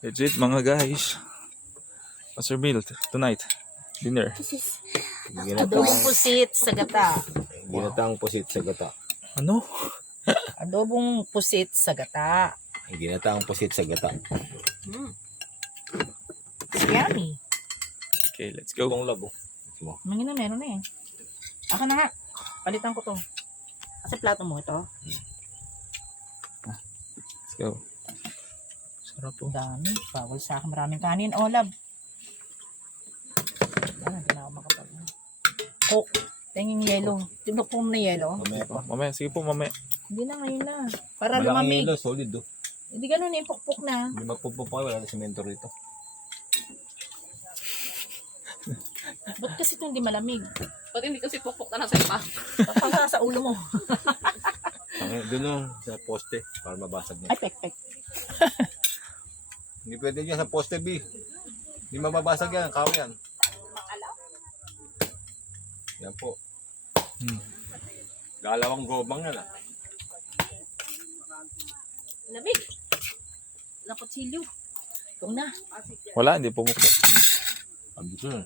Legit mga guys. What's your meal tonight? Dinner. Adobong pusit sa gata. Ginataang pusit sa gata. Ano? Adobong pusit sa gata. Ginataang pusit sa gata. Yummy. Okay, let's go. Itong labo. Mangina meron na eh. Ako na nga. Palitan ko to. Kasi plato mo ito. Let's go. Sarap po. Ang dami. Bawal sa akin. Maraming kanin. Oh, lab. Hindi na ako makapag. Coke. Tingin yellow. Tinok po na yellow. Mamaya pa. Mamaya, sige po mamaya. Hindi na ngayon na. Para Malaking lumamig. yelo, solid do. Hindi ganun eh. Pukpuk na. Hindi magpupok pa, wala na semento rito. Ba't kasi ito hindi malamig? Pati hindi kasi pukpok na nasa iba. Papasa sa ulo mo. Doon no, sa poste, para mabasag na. Ay, pek-pek. Hindi pwede dyan sa poste, B. Hindi mababasag yan, kaw yan. Yan po. Galawang gobang yan ah. Lamig. Lapot silyo. Ikaw na. Wala, hindi pumukpok. Abis yun.